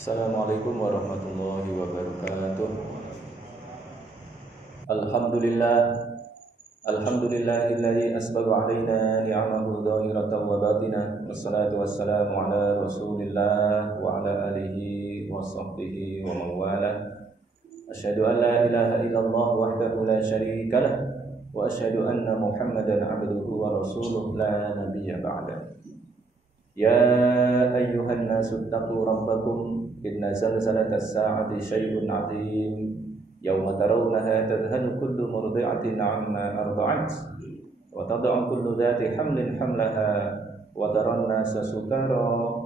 Assalamualaikum warahmatullahi wabarakatuh. Alhamdulillahilladzi asbagha alaina ni'amahu dhahiratan wa batinah. Wassalatu wassalamu ala Rasulillah wa ala alihi wa sahbihi wa man walah. Asyhadu an la ilaha illallah wahdahu la syarika lah wa asyhadu anna Muhammadan 'abduhu wa rasuluhu la nabiyya ba'da. Ya ayyuhan nasu taqu rabbakum inna zalzalatas sa'ati syai'un 'adzim. Yawma tarawnaha tadhhalu kullu murdi'atin 'amma arda'at wa tad'u kullu dhati hamlin hamlaha wa taran nasa sukara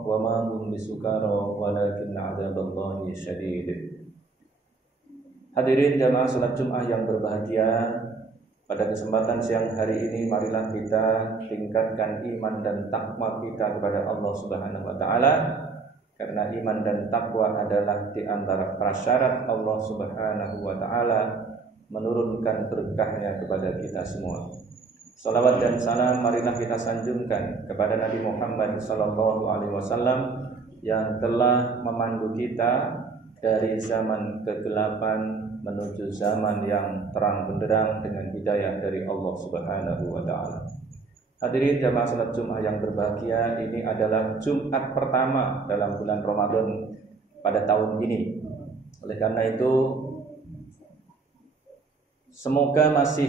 wa ma hum bisukara walakinna 'adzaballahi syadid. Hadirin jamaah salat Jumat yang berbahagia, pada kesempatan siang hari ini marilah kita tingkatkan iman dan takwa kita kepada Allah Subhanahu wa taala. Karena iman dan takwa adalah di antara prasyarat Allah Subhanahu wa taala menurunkan berkahnya kepada kita semua. Salawat dan salam marilah kita sanjungkan kepada Nabi Muhammad sallallahu alaihi wasallam yang telah memandu kita dari zaman kegelapan menuju zaman yang terang benderang dengan hidayah dari Allah Subhanahu wa taala. Hadirin jamaah salat Jumat yang berbahagia, ini adalah Jumat pertama dalam bulan Ramadan pada tahun ini. Oleh karena itu, semoga masih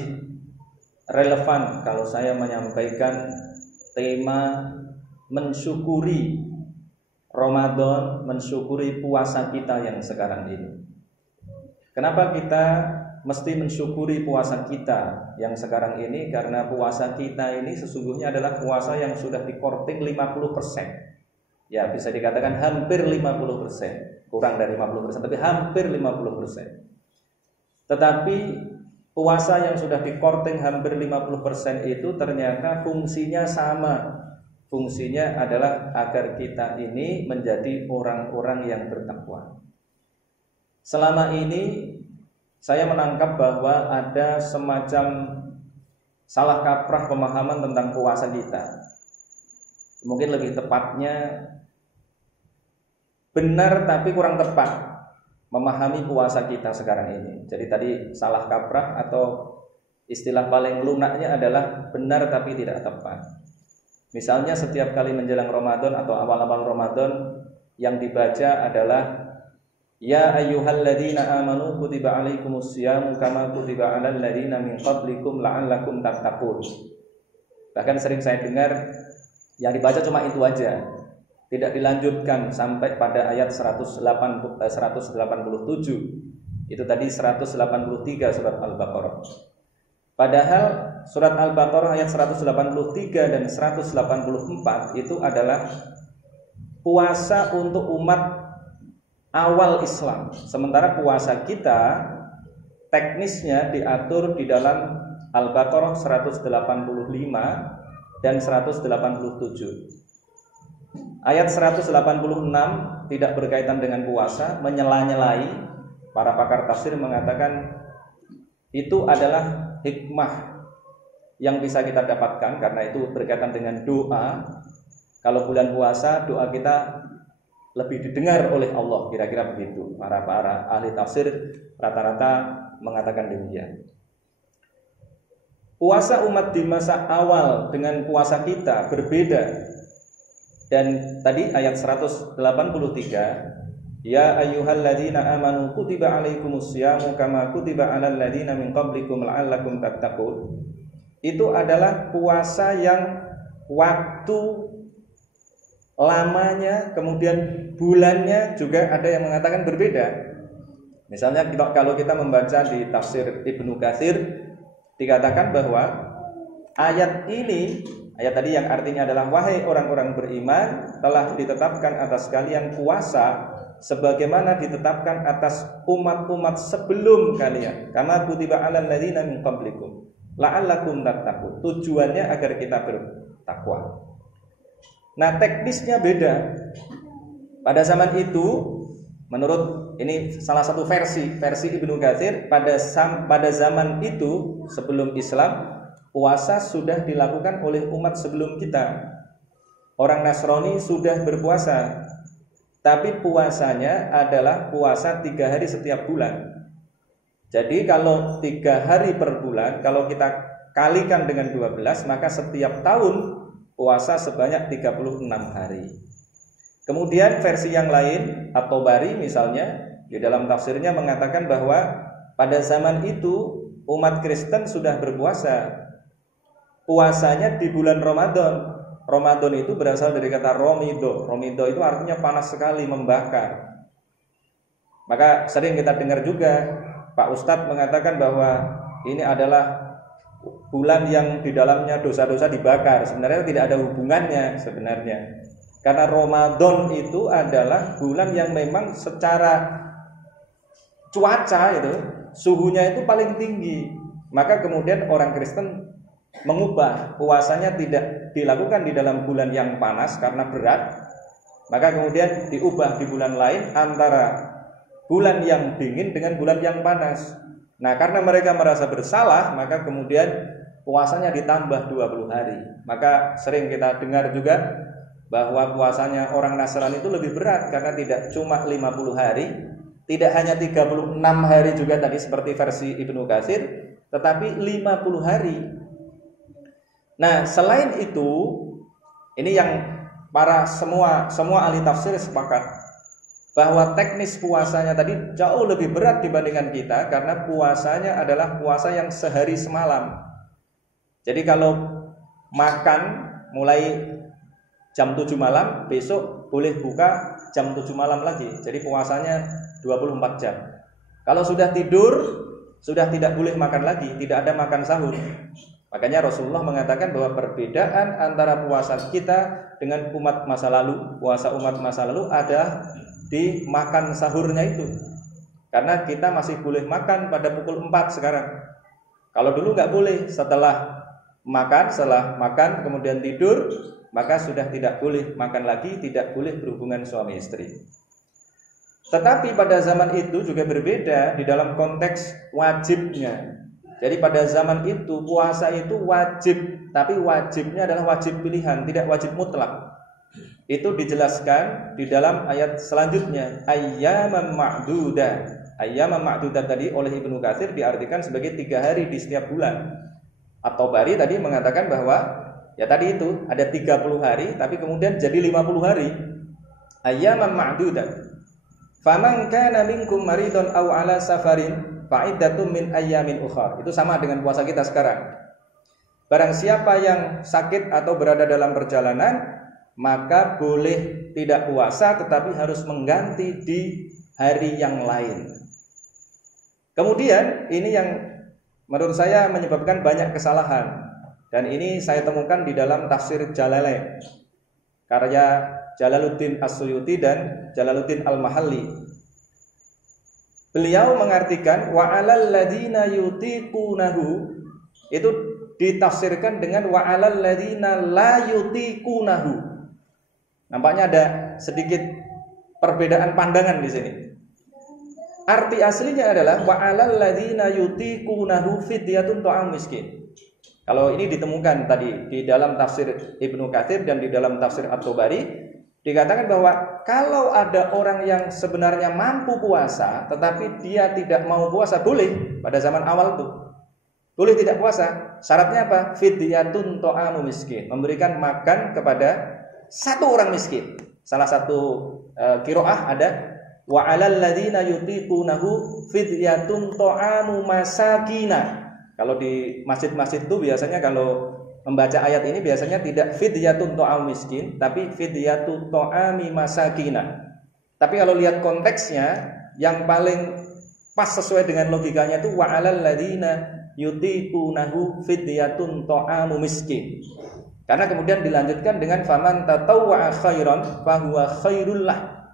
relevan kalau saya menyampaikan tema mensyukuri Ramadan, mensyukuri puasa kita yang sekarang ini. Kenapa kita mesti mensyukuri puasa kita yang sekarang ini? Karena puasa kita ini sesungguhnya adalah puasa yang sudah dikorting 50%. Ya, bisa dikatakan hampir 50%. Kurang dari 50%, tapi hampir 50%. Tetapi puasa yang sudah dikorting hampir 50% itu ternyata fungsinya sama. Fungsinya adalah agar kita ini menjadi orang-orang yang bertakwa. Selama ini saya menangkap bahwa ada semacam salah kaprah pemahaman tentang puasa kita. Mungkin lebih tepatnya benar tapi kurang tepat memahami puasa kita sekarang ini. Jadi tadi salah kaprah atau istilah paling lunaknya adalah benar tapi tidak tepat. Misalnya setiap kali menjelang Ramadan atau awal-awal Ramadan yang dibaca adalah Ya ayyuhalladzina amanu kutiba alaikumusyamu kama kutiba alal ladzina min qablikum la'allakum tattaqun. Bahkan sering saya dengar yang dibaca cuma itu aja, tidak dilanjutkan sampai pada ayat 187. Itu tadi 183 surat Al-Baqarah. Padahal surat Al-Baqarah ayat 183 dan 184 itu adalah puasa untuk umat awal Islam. Sementara puasa kita teknisnya diatur di dalam Al-Baqarah 185 dan 187. Ayat 186 tidak berkaitan dengan puasa, menyela-nyelai. Para pakar tafsir mengatakan itu adalah hikmah yang bisa kita dapatkan karena itu berkaitan dengan doa. Kalau bulan puasa doa kita lebih didengar oleh Allah, kira-kira begitu. Para ahli tafsir rata-rata mengatakan demikian. Puasa umat di masa awal dengan puasa kita berbeda. Dan tadi ayat 183, Ya ayyuhalladzina amanu kutiba alaikumusyamu kama kutiba alal ladzina min qablikum la'allakum tattaqun. Itu adalah puasa yang waktu lamanya, kemudian bulannya juga ada yang mengatakan berbeda. Misalnya kalau kita membaca di tafsir Ibnu Katsir, dikatakan bahwa ayat ini, ayat tadi yang artinya adalah wahai orang-orang beriman, telah ditetapkan atas kalian puasa sebagaimana ditetapkan atas umat-umat sebelum kalian, kama kutiba alal ladzina min qablikum la'allakum tattaqun. Tujuannya agar kita bertakwa. Nah, teknisnya beda. Pada zaman itu, menurut ini salah satu versi Ibnu Katsir, pada zaman itu sebelum Islam, puasa sudah dilakukan oleh umat sebelum kita. Orang Nasrani sudah berpuasa. tapi puasanya adalah puasa 3 hari setiap bulan. Jadi kalau 3 hari per bulan, kalau kita kalikan dengan 12, maka setiap tahun puasa sebanyak 36 hari. Kemudian versi yang lain, At-Tabari misalnya, di dalam tafsirnya mengatakan bahwa pada zaman itu umat Kristen sudah berpuasa. Puasanya di bulan Ramadan. Ramadan itu berasal dari kata romido. Romido itu artinya panas sekali, membakar. Maka sering kita dengar juga Pak Ustadz mengatakan bahwa ini adalah bulan yang di dalamnya dosa-dosa dibakar. Sebenarnya tidak ada hubungannya sebenarnya. Karena Ramadan itu adalah bulan yang memang secara cuaca itu suhunya itu paling tinggi. Maka kemudian orang Kristen mengubah puasanya tidak dilakukan di dalam bulan yang panas karena berat. Maka kemudian diubah di bulan lain antara bulan yang dingin dengan bulan yang panas. Nah, karena mereka merasa bersalah, maka kemudian puasanya ditambah 20 hari. Maka sering kita dengar juga bahwa puasanya orang Nasrani itu lebih berat karena tidak cuma 50 hari, tidak hanya 36 hari juga tadi seperti versi Ibnu Katsir, tetapi 50 hari. Nah, selain itu, ini yang para semua ahli tafsir sepakat bahwa teknis puasanya tadi jauh lebih berat dibandingkan kita karena puasanya adalah puasa yang sehari semalam. Jadi kalau makan mulai jam 7 malam, besok boleh buka jam 7 malam lagi. Jadi puasanya 24 jam. Kalau sudah tidur, sudah tidak boleh makan lagi, tidak ada makan sahur. Makanya Rasulullah mengatakan bahwa perbedaan antara puasa kita dengan umat masa lalu, puasa umat masa lalu ada di makan sahurnya itu. Karena kita masih boleh makan pada pukul 4 sekarang. Kalau dulu nggak boleh, setelah makan kemudian tidur, maka sudah tidak boleh makan lagi, tidak boleh berhubungan suami istri. Tetapi pada zaman itu juga berbeda di dalam konteks wajibnya. Jadi pada zaman itu puasa itu wajib, tapi wajibnya adalah wajib pilihan, tidak wajib mutlak. Itu dijelaskan di dalam ayat selanjutnya, ayyaman ma'dudah. Ayyaman ma'dudah tadi oleh Ibnu Katsir diartikan sebagai 3 hari di setiap bulan. At-Tabari tadi mengatakan bahwa ya tadi itu ada 30 hari tapi kemudian jadi 50 hari. Ayyaman ma'dudah. Faman kana minkum maridun aw ala safarin fa'iddatun min ayyamin ukhar. Itu sama dengan puasa kita sekarang. Barang siapa yang sakit atau berada dalam perjalanan, maka boleh tidak puasa tetapi harus mengganti di hari yang lain. Kemudian ini yang menurut saya menyebabkan banyak kesalahan, dan ini saya temukan di dalam tafsir Jalalain karya Jalaluddin As-Suyuti dan Jalaluddin Al-Mahalli. Beliau mengartikan wa 'alal ladzina yutiqunahu, itu ditafsirkan dengan wa 'alal ladzina la yutiqunahu. Nampaknya ada sedikit perbedaan pandangan di sini. Arti aslinya adalah wa 'alal ladzina yutiqunahu fidyatun ta'am miskin. Kalau ini ditemukan tadi di dalam tafsir Ibnu Katsir dan di dalam tafsir At-Tabari, dikatakan bahwa kalau ada orang yang sebenarnya mampu puasa tetapi dia tidak mau puasa, boleh. Pada zaman awal tuh boleh tidak puasa. Syaratnya apa? Fidyatun ta'am miskin, memberikan makan kepada satu orang miskin. Salah satu qiraah ada wa 'alal ladzina yutiqunahu fidyatun ta'amu masakina. Kalau di masjid-masjid itu biasanya kalau membaca ayat ini biasanya tidak fidyatun ta'am miskin, tapi fidyatun ta'ami masakina. Tapi kalau lihat konteksnya, yang paling pas sesuai dengan logikanya itu wa 'alal ladzina yutiqunahu fidyatun ta'amu miskin. Karena kemudian dilanjutkan dengan faman tatawwa'a khairan fahuwa khairul lah.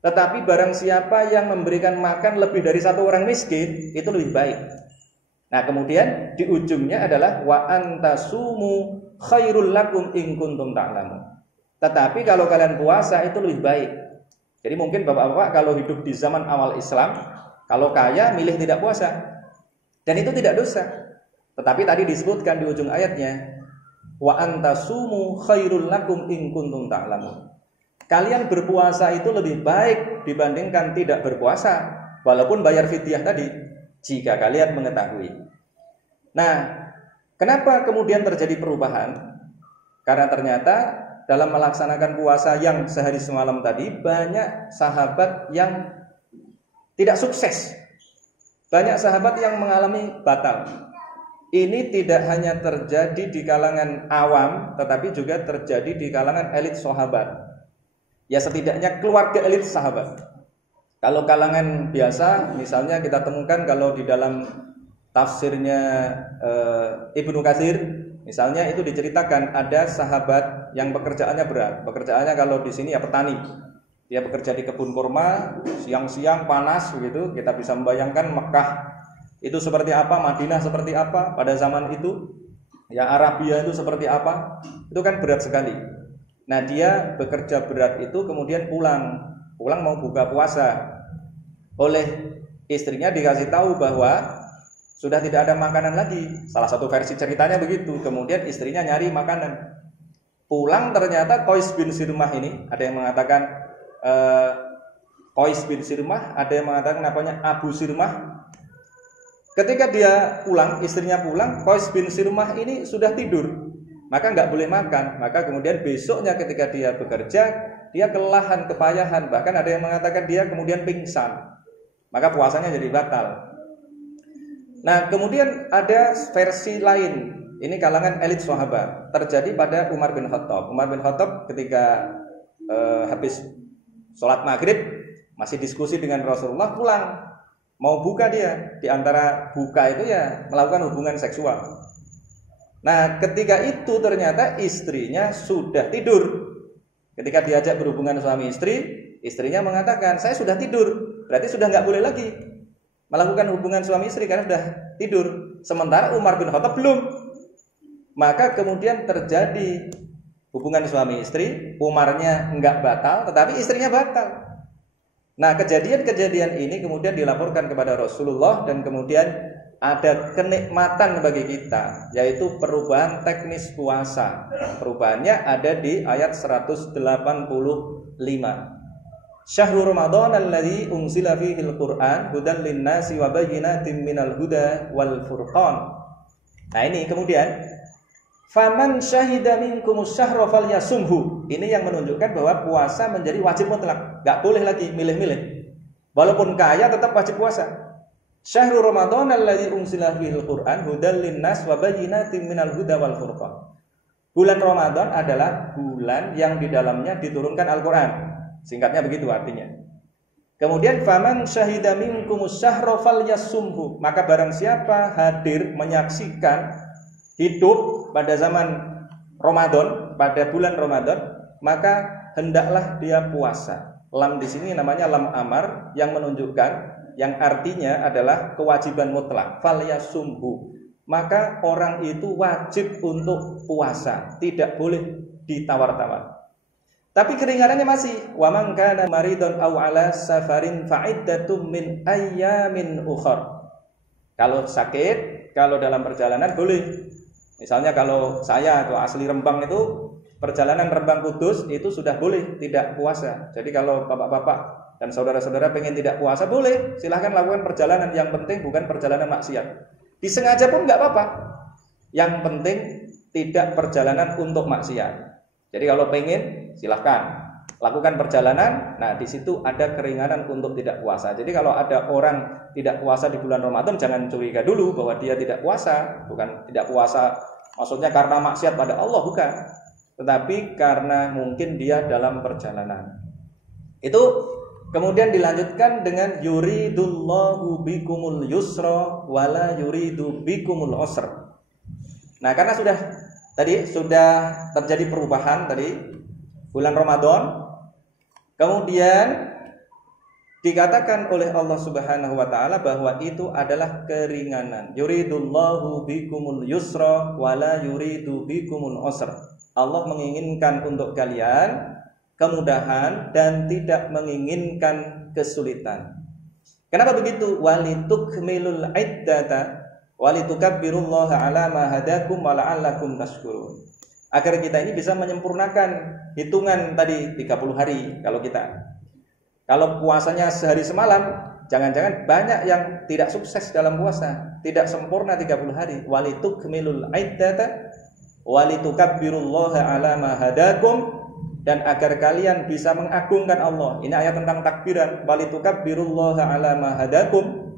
Tetapi barang siapa yang memberikan makan lebih dari satu orang miskin, itu lebih baik. Nah, kemudian di ujungnya adalah wa antasumu khairul lakum in kuntum ta'lamun. Tetapi kalau kalian puasa itu lebih baik. Jadi mungkin bapak-bapak kalau hidup di zaman awal Islam, kalau kaya milih tidak puasa, dan itu tidak dosa. Tetapi tadi disebutkan di ujung ayatnya wa antasumu khairul lakum in kuntum ta'lamun. kalian berpuasa itu lebih baik dibandingkan tidak berpuasa, walaupun bayar fidyah tadi, jika kalian mengetahui. Nah, kenapa kemudian terjadi perubahan? Karena ternyata dalam melaksanakan puasa yang sehari semalam tadi, banyak sahabat yang tidak sukses. Banyak sahabat yang mengalami batal. Ini tidak hanya terjadi di kalangan awam, tetapi juga terjadi di kalangan elit sahabat. Ya setidaknya keluarga elit sahabat. Kalau kalangan biasa, misalnya kita temukan kalau di dalam tafsirnya Ibnu Katsir, misalnya itu diceritakan ada sahabat yang pekerjaannya berat. Pekerjaannya kalau di sini ya petani. Dia bekerja di kebun kurma, siang-siang panas begitu. Kita bisa membayangkan Mekah itu seperti apa, Madinah seperti apa pada zaman itu. Ya Arabia itu seperti apa. Itu kan berat sekali. Nah, dia bekerja berat itu kemudian pulang mau buka puasa. Oleh istrinya dikasih tahu bahwa sudah tidak ada makanan lagi. Salah satu versi ceritanya begitu. Kemudian istrinya nyari makanan. Pulang ternyata Qais bin Sirmah ini, ada yang mengatakan Qais bin Sirmah, ada yang mengatakan namanya Abu Sirmah. Ketika dia pulang, istrinya pulang, Qais bin Sirmah ini sudah tidur. Maka nggak boleh makan. Maka kemudian besoknya ketika dia bekerja, dia kelelahan, kepayahan. Bahkan ada yang mengatakan dia kemudian pingsan. Maka puasanya jadi batal. Nah, kemudian ada versi lain. Ini kalangan elit sahabat. Terjadi pada Umar bin Khattab. Umar bin Khattab ketika habis sholat maghrib masih diskusi dengan Rasulullah, pulang mau buka dia. Di antara buka itu ya melakukan hubungan seksual. Nah, ketika itu ternyata istrinya sudah tidur. Ketika diajak berhubungan suami istri, istrinya mengatakan, saya sudah tidur. Berarti sudah nggak boleh lagi melakukan hubungan suami istri karena sudah tidur. Sementara Umar bin Khattab belum. Maka kemudian terjadi hubungan suami istri, Umarnya nggak batal, tetapi istrinya batal. Nah, kejadian-kejadian ini kemudian dilaporkan kepada Rasulullah dan kemudian ada kenikmatan bagi kita, yaitu perubahan teknis puasa. Perubahannya ada di ayat 185. Syahrul Ramadan alladzi unzila fihil Qur'an hudan linnasi wa bayyinatin minal huda wal furqan. Nah, ini kemudian faman syahida minkumus syahra falyasumhu. Ini yang menunjukkan bahwa puasa menjadi wajib mutlak, enggak boleh lagi milih-milih. Walaupun kaya tetap wajib puasa. Syahrul Ramadan alladzi unzila fihil Qur'an hudan linnas wa bayyinatin minal huda wal furqan. Bulan Ramadan adalah bulan yang di dalamnya diturunkan Al-Qur'an. Singkatnya begitu artinya. Kemudian faman syahida minkumus syahra falyasumhu. Maka barang siapa hadir menyaksikan hidup pada zaman Ramadan, pada bulan Ramadan, maka hendaklah dia puasa. Lam di sini namanya lam amar yang menunjukkan, yang artinya adalah kewajiban mutlak. Falyasumhu. Maka orang itu wajib untuk puasa, tidak boleh ditawar-tawar. Tapi keringanannya masih. Wa man kana maridun aw ala safarin fa'iddatum min ayyamin ukhar. Kalau sakit, kalau dalam perjalanan boleh. Misalnya kalau saya atau asli Rembang itu perjalanan Rembang Kudus itu sudah boleh tidak puasa. Jadi kalau bapak-bapak dan saudara-saudara pengen tidak puasa boleh, silahkan lakukan perjalanan. Yang penting bukan perjalanan maksiat. Disengaja pun nggak apa-apa. Yang penting tidak perjalanan untuk maksiat. Jadi kalau pengen silahkan lakukan perjalanan. Nah, di situ ada keringanan untuk tidak puasa. Jadi kalau ada orang tidak puasa di bulan Ramadan, jangan curiga dulu bahwa dia tidak puasa. Bukan tidak puasa maksudnya karena maksiat pada Allah, bukan. Tetapi karena mungkin dia dalam perjalanan. Itu kemudian dilanjutkan dengan yuridullahu bikumul yusra wala yuridu bikumul usra. Nah, karena sudah terjadi perubahan tadi bulan Ramadan, kemudian dikatakan oleh Allah Subhanahu wa taala bahwa itu adalah keringanan. Yuridullahu bikumul yusra wala yuridu bikumul usra. Allah menginginkan untuk kalian kemudahan dan tidak menginginkan kesulitan. Kenapa begitu? Walitukmilul iddata walitukabbirullaha ala ma hadakum wa la'allakum tashkurun. agar kita ini bisa menyempurnakan hitungan tadi 30 hari kalau puasanya sehari semalam, jangan-jangan banyak yang tidak sukses dalam puasa, tidak sempurna 30 hari. Walitukmilul iddata walitukabbirullaha ala ma hadakum, dan agar kalian bisa mengagungkan Allah. Ini ayat tentang takbiran. Walitukabbirullaha ala ma hadakum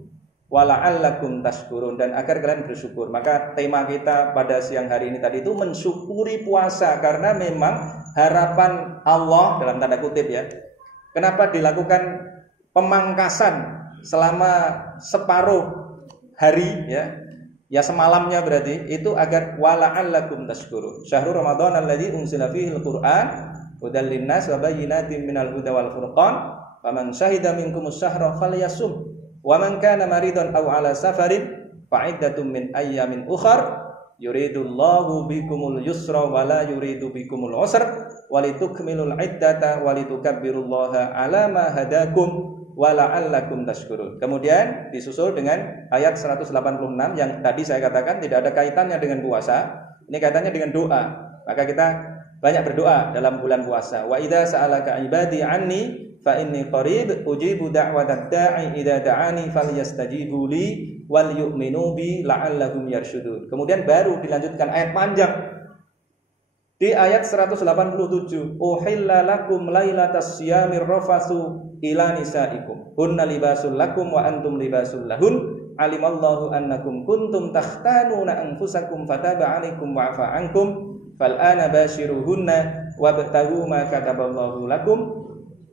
wala'allakum tashkurun, dan agar kalian bersyukur. Maka tema kita pada siang hari ini tadi itu mensyukuri puasa, karena memang harapan Allah dalam tanda kutip ya. Kenapa dilakukan pemangkasan selama separuh hari ya semalamnya, berarti itu agar wala'allakum tashkurun. Syahrul Ramadan alladzi unzila fihil Qur'an hudal linnas wa bayyinatin minal huda wal furqan faman syahida minkumus syahra falyasum wa man kana maridan aw ala safarin fa'iddatun min ayyamin ukhar yuridullahu bikumul yusra wa la yuridu bikumul usra walitukmilul iddata walitukabbirullaha ala ma hadakum wala'allakum tashkurun. Kemudian disusul dengan ayat 186 yang tadi saya katakan tidak ada kaitannya dengan puasa, ini kaitannya dengan doa. Maka kita banyak berdoa dalam bulan puasa. Wa idza sa'alaka ibadi anni fa inni qarib ujibu da'watad da'i idza da'ani falyastajibu li wal yu'minu bi la'allahum yarshudun. Kemudian baru dilanjutkan ayat panjang di ayat 187. Uhilla lakum lailatas siyamir rafatsu ila nisaikum hunna libasul lakum wa antum libasul lahun alimallahu annakum kuntum takhtanuna anfusakum fataba 'alaikum wa 'afa 'ankum fal'ana bashiruhunna wabtaghu ma kataballahu lakum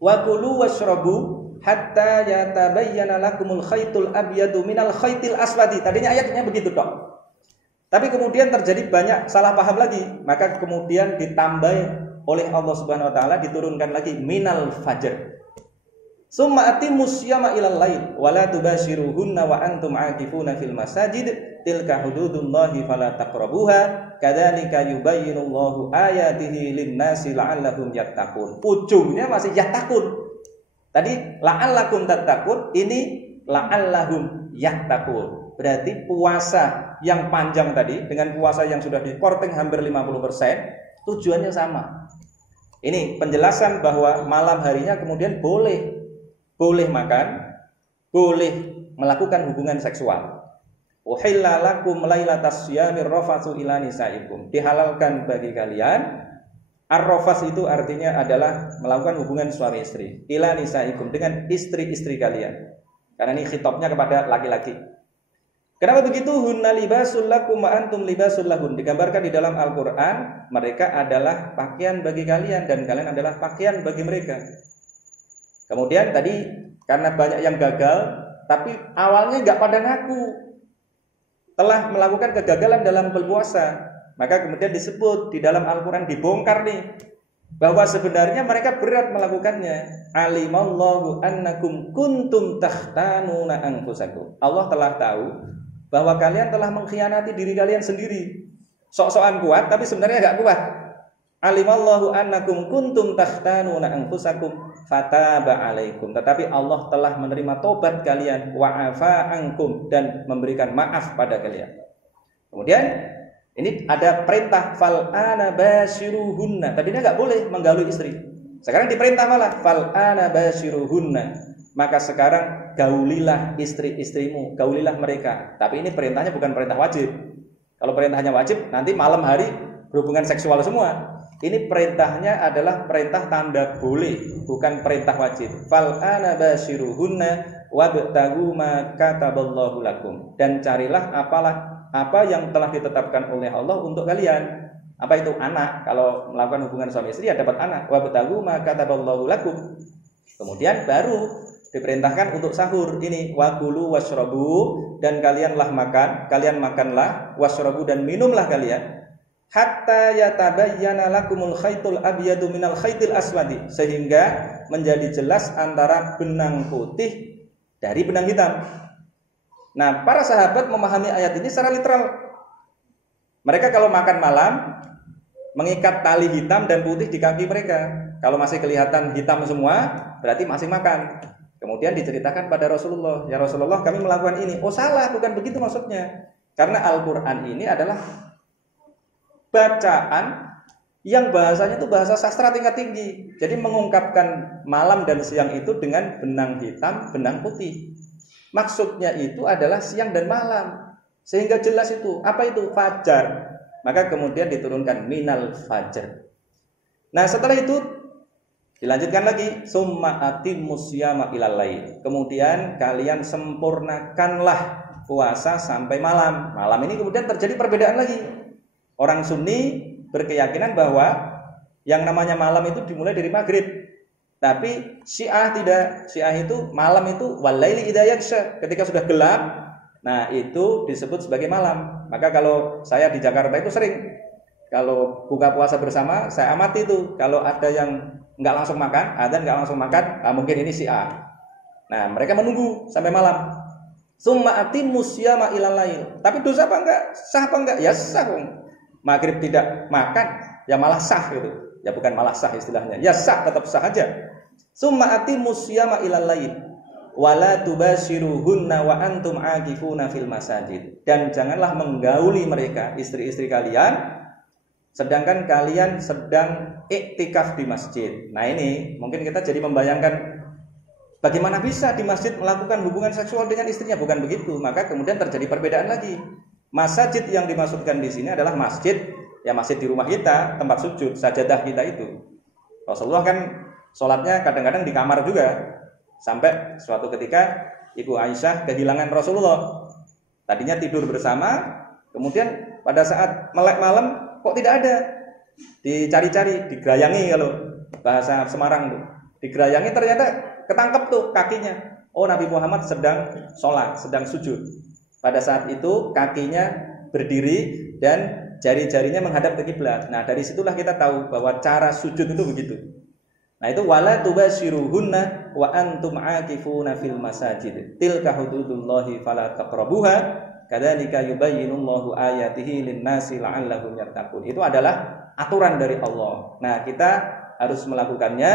wa kulu washrabu hatta yatabayyana lakumul khaytul abyadu minal khaytil aswadi. Tadinya ayatnya begitu dok. Tapi kemudian terjadi banyak salah paham lagi, maka kemudian ditambah oleh Allah Subhanahu wa taala, diturunkan lagi minal fajr. Summa atimmus siyama ilal lail wa la tubashiruhunna wa antum aakifuna fil masajid tilka hududullahi fala taqrabuha kadzalika yubayyinullahu ayatihi lin-nasi la'allahum yattaqun. Ujungnya masih yattaqun. Tadi la'allakum tattaqun, ini la'allahum yattaqun. Berarti puasa yang panjang tadi dengan puasa yang sudah dikorting hampir 50% tujuannya sama. Ini penjelasan bahwa malam harinya kemudian boleh makan, boleh melakukan hubungan seksual. Uhilla lakum lailatas siyamir rafatsu ila nisaikum. Dihalalkan bagi kalian. Ar-rafats itu artinya adalah melakukan hubungan suami istri. Ila nisaikum, dengan istri-istri kalian. Karena ini khitabnya kepada laki-laki. Kenapa begitu? Hunna libasul lakum wa antum libasul lahun. Digambarkan di dalam Al-Qur'an, mereka adalah pakaian bagi kalian dan kalian adalah pakaian bagi mereka. Kemudian tadi karena banyak yang gagal, tapi awalnya nggak pada ngaku telah melakukan kegagalan dalam berpuasa, maka kemudian disebut di dalam Al-Quran, dibongkar nih bahwa sebenarnya mereka berat melakukannya. Alimallahu annakum kuntum takhtanuna anfusakum. Allah telah tahu bahwa kalian telah mengkhianati diri kalian sendiri. Sok-sokan kuat tapi sebenarnya nggak kuat. Alimallahu annakum kuntum takhtanuna anfusakum fataba alaikum. Tetapi Allah telah menerima tobat kalian, wa'afa ankum, dan memberikan maaf pada kalian. Kemudian ini ada perintah fal'ana bashiruhunna. Tadinya nggak boleh menggauli istri. Sekarang diperintah malah fal'ana bashiruhunna. Maka sekarang gaulilah istri-istrimu, gaulilah mereka. Tapi ini perintahnya bukan perintah wajib. Kalau perintahnya wajib nanti malam hari berhubungan seksual semua. Ini perintahnya adalah perintah tanda boleh, bukan perintah wajib. Fal'ana bashiruhunna wabtaghu ma kataballahu lakum. Dan carilah apa yang telah ditetapkan oleh Allah untuk kalian. Apa itu? Anak. Kalau melakukan hubungan suami istri ya dapat anak. Wabtaghu ma kataballahu lakum. Kemudian baru diperintahkan untuk sahur. Ini wakulu washrabu, dan kalianlah makan, kalian makanlah, washrabu, dan minumlah kalian. Hatta yatabayyana lakumul khaytul abyadu minal khaytil aswadi, sehingga menjadi jelas antara benang putih dari benang hitam. Nah, para sahabat memahami ayat ini secara literal. Mereka kalau makan malam mengikat tali hitam dan putih di kaki mereka. Kalau masih kelihatan hitam semua, berarti masih makan. Kemudian diceritakan pada Rasulullah, ya Rasulullah, kami melakukan ini. Oh salah, bukan begitu maksudnya. Karena Al-Quran ini adalah bacaan yang bahasanya itu bahasa sastra tingkat tinggi. Jadi mengungkapkan malam dan siang itu dengan benang hitam, benang putih. Maksudnya itu adalah siang dan malam. Sehingga jelas itu. Apa itu? Fajar. Maka kemudian diturunkan minal fajar. Nah, setelah itu dilanjutkan lagi, summa atimmus syiyama ilal lail. Kemudian kalian sempurnakanlah puasa sampai malam. Malam ini kemudian terjadi perbedaan lagi. Orang Sunni berkeyakinan bahwa yang namanya malam itu dimulai dari maghrib. Tapi Syiah tidak. Syiah itu malam itu walaili idza yaghsha. Ketika sudah gelap, nah itu disebut sebagai malam. Maka kalau saya di Jakarta itu sering kalau buka puasa bersama, saya amati itu kalau ada yang nggak langsung makan, ada nggak langsung makan, nah mungkin ini Syiah. Nah, mereka menunggu sampai malam. Summa atimmus syiyama ilal lail. Tapi dosa apa enggak? Sah apa enggak? Ya sah. Maghrib tidak makan, ya malah sah gitu. Ya bukan malah sah istilahnya. Ya sah, tetap sah aja. Summa atimmus syiyama ilal lail. Wala tubashiruhunna wa antum aakifuna fil masajid. Dan janganlah menggauli mereka, istri-istri kalian, sedangkan kalian sedang iktikaf di masjid. Nah ini mungkin kita jadi membayangkan bagaimana bisa di masjid melakukan hubungan seksual dengan istrinya. Bukan begitu. Maka kemudian terjadi perbedaan lagi. Masjid yang dimaksudkan di sini adalah masjid, ya masjid di rumah kita, tempat sujud, sajadah kita itu. Rasulullah kan sholatnya kadang-kadang di kamar juga. Sampai suatu ketika Ibu Aisyah kehilangan Rasulullah. Tadinya tidur bersama, kemudian pada saat melek malam kok tidak ada. Dicari-cari, digerayangi kalau bahasa Semarang tuh. Digerayangi ternyata ketangkep tuh kakinya. Oh, Nabi Muhammad sedang sholat, sedang sujud. Pada saat itu kakinya berdiri dan jari-jarinya menghadap ke kiblat. Nah, dari situlah kita tahu bahwa cara sujud itu begitu. Nah, itu wala tubashiruhunna wa antum aakifuna fil masajid. Tilka hududullahi fala taqrabuha. Kadzalika yubayyinullahu ayatihi lin-nasi la'allahum yattaqun. Itu adalah aturan dari Allah. Nah, kita harus melakukannya,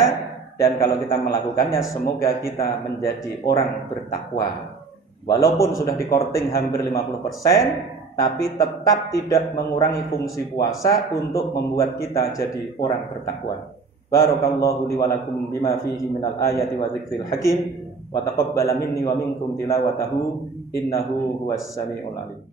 dan kalau kita melakukannya semoga kita menjadi orang bertakwa. Walaupun sudah dikorting hampir 50%, tapi tetap tidak mengurangi fungsi puasa untuk membuat kita jadi orang bertakwa. Barakallahu li wa lakum bima fihi minal ayati wa dzikril hakim wa taqabbala minni wa minkum tilawatahu innahu huwas samiul alim.